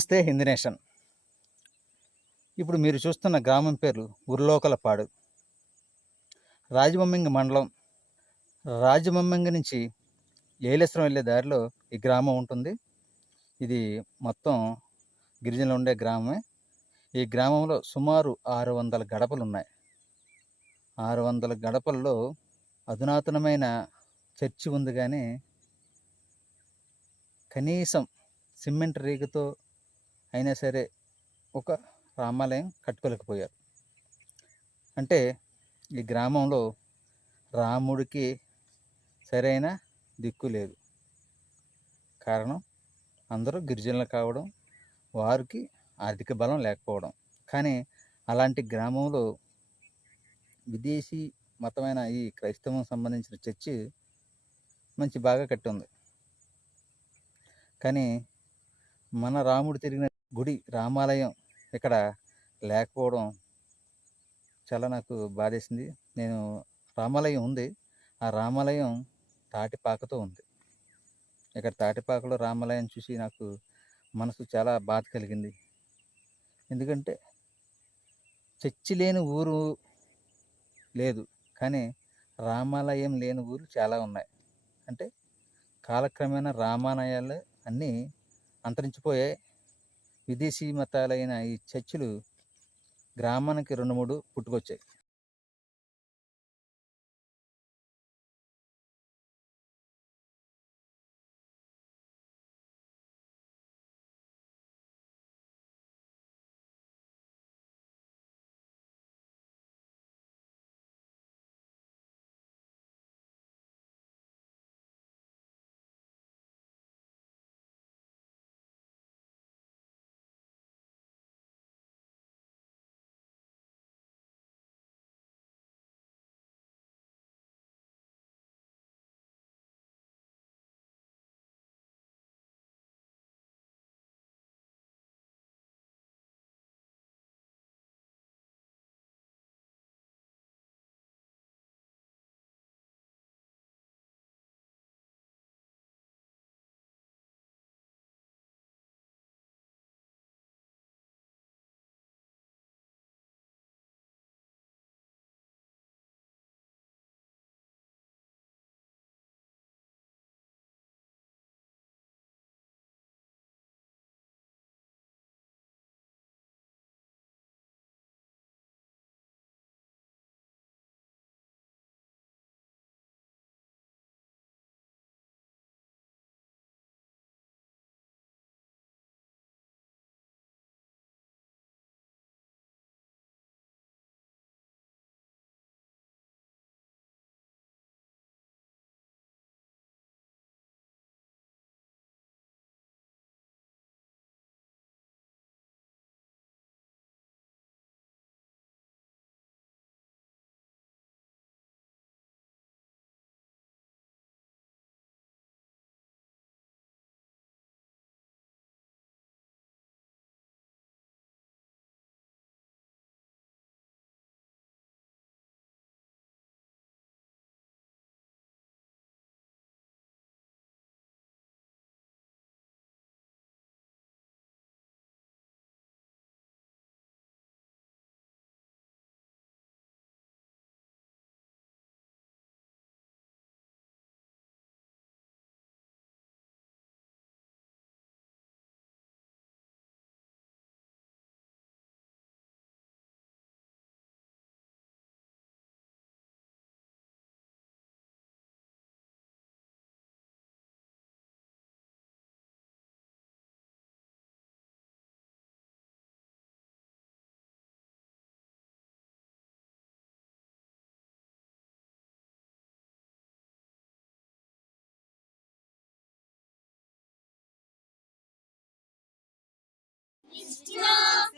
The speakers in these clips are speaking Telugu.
నమస్తే హిందీ నేషన్. ఇప్పుడు మీరు చూస్తున్న గ్రామం పేరు ఉర్లోకలపాడు. రాజమమ్మింగ మండలం రాజమమ్మింగ నుంచి ఏలేశ్వరం వెళ్ళే దారిలో ఈ గ్రామం ఉంటుంది. ఇది మొత్తం గిరిజనులు ఉండే గ్రామమే. ఈ గ్రామంలో సుమారు ఆరు వందల గడపలు ఉన్నాయి ఆరు వందల గడపల్లో అధునాతనమైన చర్చి ఉంది కానీ కనీసం సిమెంట్ రేగుతో అయినా సరే ఒక రామాలయం కట్టుకోలేకపోయారు. అంటే ఈ గ్రామంలో రాముడికి సరైన దిక్కు లేదు. కారణం అందరూ గిరిజనులు కావడం వారికి ఆర్థిక బలం లేకపోవడం. కానీ అలాంటి గ్రామంలో విదేశీ మతమైన ఈ క్రైస్తవం సంబంధించిన చర్చి మంచి బాగా కట్టి ఉంది కానీ మన రాముడు తిరిగిన గుడి రామాలయం ఇక్కడ లేకపోవడం చాలా నాకు బాధేసింది. నేను రామాలయం ఉంది. ఆ రామాలయం తాటిపాకతో ఉంది. ఇక్కడ తాటిపాకలో రామాలయం చూసి నాకు మనసు చాలా బాధ కలిగింది. ఎందుకంటే చర్చి లేని ఊరు లేదు కానీ రామాలయం లేని ఊరు చాలా ఉన్నాయి. అంటే కాలక్రమేణా రామాలయాలు అన్నీ అంతరించిపోయాయి. విదేశీ మతాలైన ఈ చర్చిలు గ్రామానికి రెండు మూడు పుట్టుకొచ్చాయి.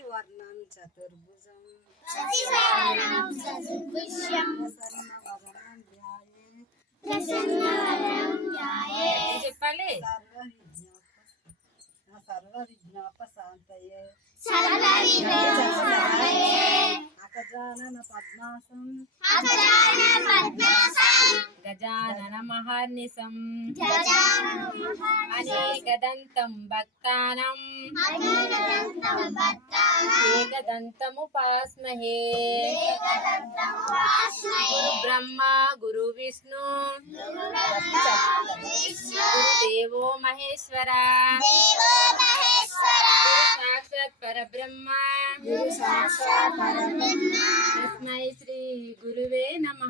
వర్ణం చతుర్భుజం చెప్పాలి? సర్వ విజ్ఞాపశాంతయే సర్వవిఘ్నోపశాంతయే అకజానన పద్మాసం మహర్నిశం అనేకదంతం భక్తానం ఏకదంతముపాస్మహే బ్రహ్మ గురు విష్ణు గురుదేవో మహేశ్వర సాక్షాత్ పరబ్రహ్మ తస్మై శ్రీ గురువే నమ.